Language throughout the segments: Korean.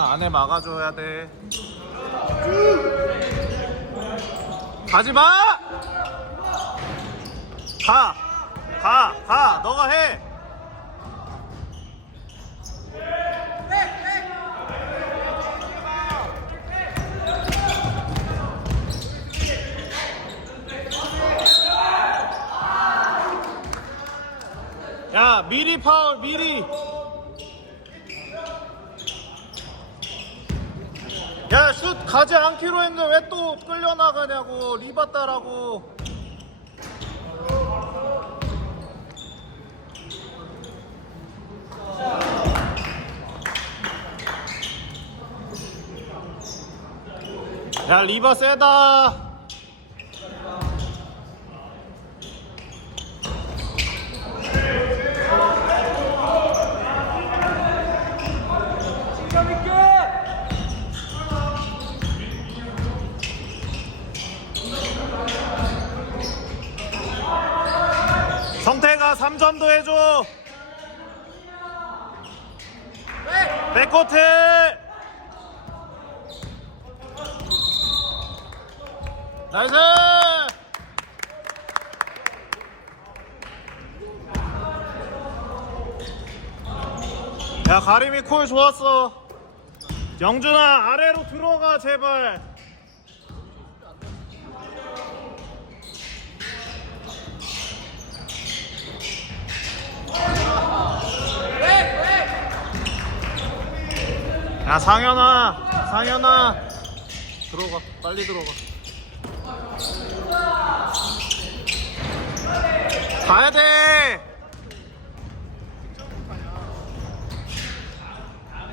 안에 막아줘야 돼. 가지 마! 가! 가! 가! 너가 해! 야, 미리 파울, 미리! 야, 슛 가지 않기로 했는데 왜 또 끌려나가냐고, 리바따라고. 야, 리바 세다. 성태가 3점도 해줘. 백코트. 나이스. 야 가림이 콜 좋았어. 영준아 아래로 들어가 제발. 야 상현아! 상현아! 들어가. 빨리 들어가. 가야 돼!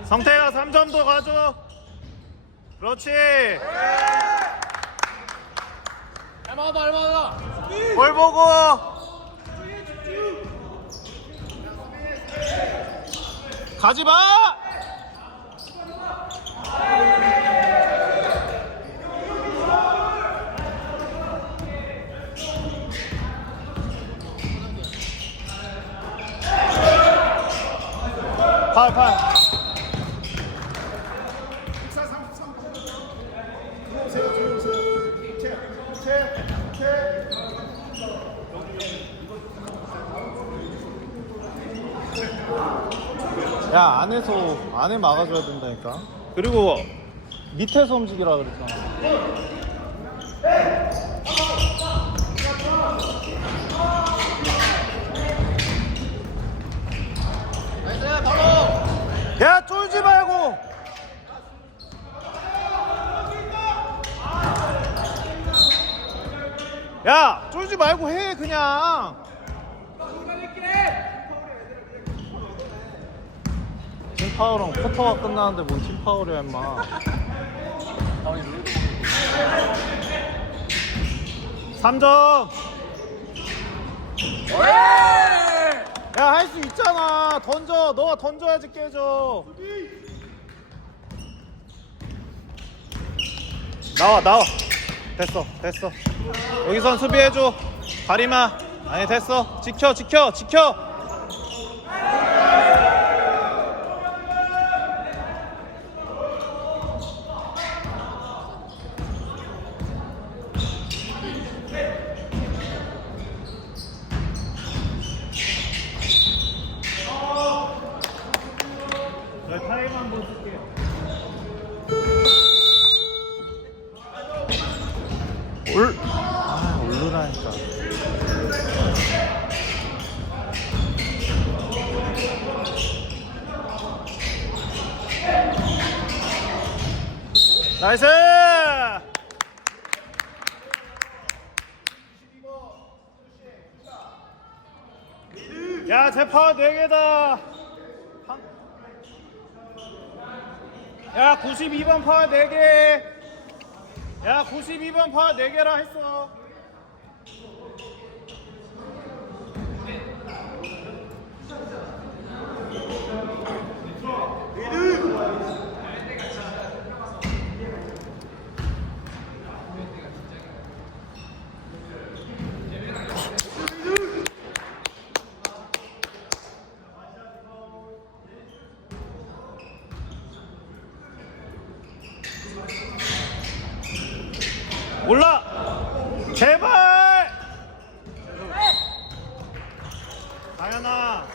성태가 3점 더 가져 그렇지. 할만하다 할만하다 볼 보고. 가지 마 팔, 팔. 야 안에서 안에 막아줘야 된다니까 그리고 밑에서 움직이라 그랬잖아 나이스 바로 야 쫄지 말고 말고 해 그냥. 팀 파울은 쿼터가 끝나는데 뭔 팀 파울이야 임마. 3점. 야 할 수 있잖아. 던져. 너가 던져야지 깨져. 나와 나와. 됐어 됐어. 여기선 수비해줘 가리마 아니 됐어. 지켜 지켜 지켜. 네, 올, 아, 올르라니까. 나이스! 야, 제 파워 4개다. 야, 92번 파워 4개. 야 92번 파 4개라 했어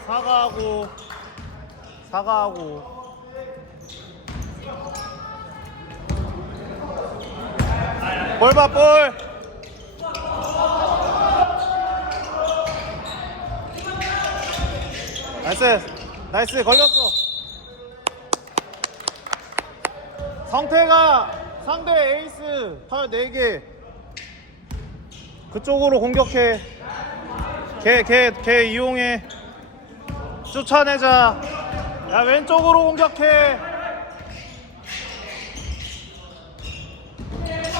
사과하고 사과하고. 볼봐 볼. 나이스 나이스 걸렸어. 성태가 상대 에이스 털 4개. 그쪽으로 공격해. 걔 걔 걔 이용해 쫓아내자 야 왼쪽으로 공격해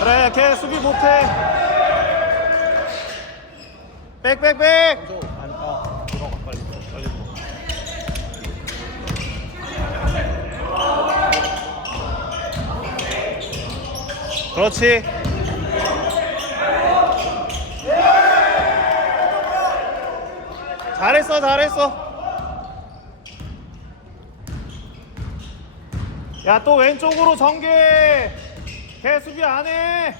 그래 걔 수비 못해 백백백 그렇지. 잘했어, 잘했어. 야, 또 왼쪽으로 전개. 개 수비 안 해.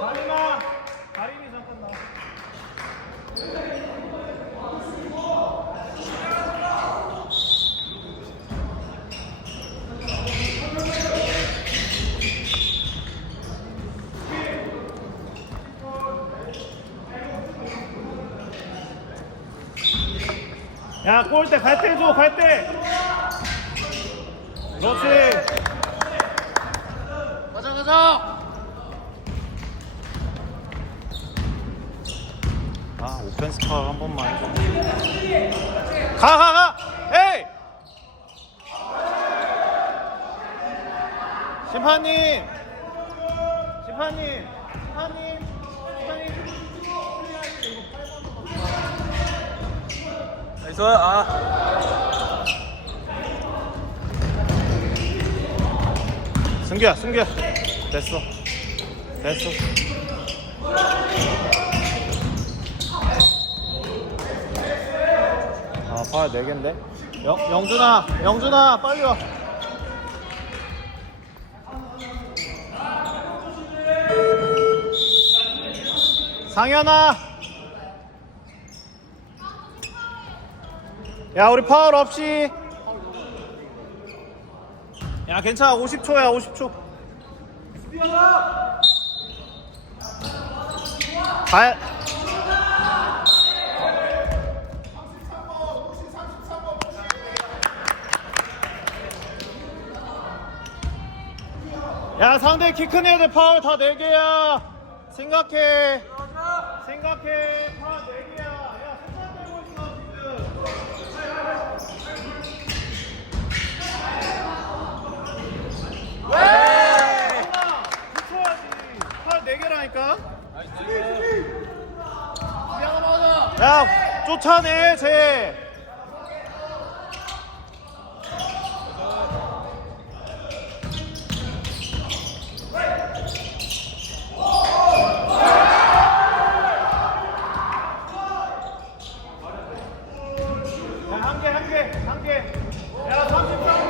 다리마, 다리미 잠깐 나. 야, 골대 갈때 줘, 갈 때. 그렇지. 가자 가자 아, 오펜스 파울 한 번만 해줘. 가, 가, 가! 에이! 심판님! 심판님! 심판님! 나이스 아 승규야, 승규야. 됐어. 됐어. 아, 파울 4개인데? 영, 영준아, 영준아, 빨리 와. 상현아! 야, 우리 파울 없이. 야, 괜찮아. 50초야, 50초. 발. 야, 상대 키 큰 애들 파울 다 4개야. 생각해. 생각해. 파울 4개야. 야, 손만 들고 있어, 지금. 왜? 붙여야지. 팔 4개라니까. 미안하다 야, 쫓아내, 쟤. 야, 한 개, 한 개, 한 개. 야, 33번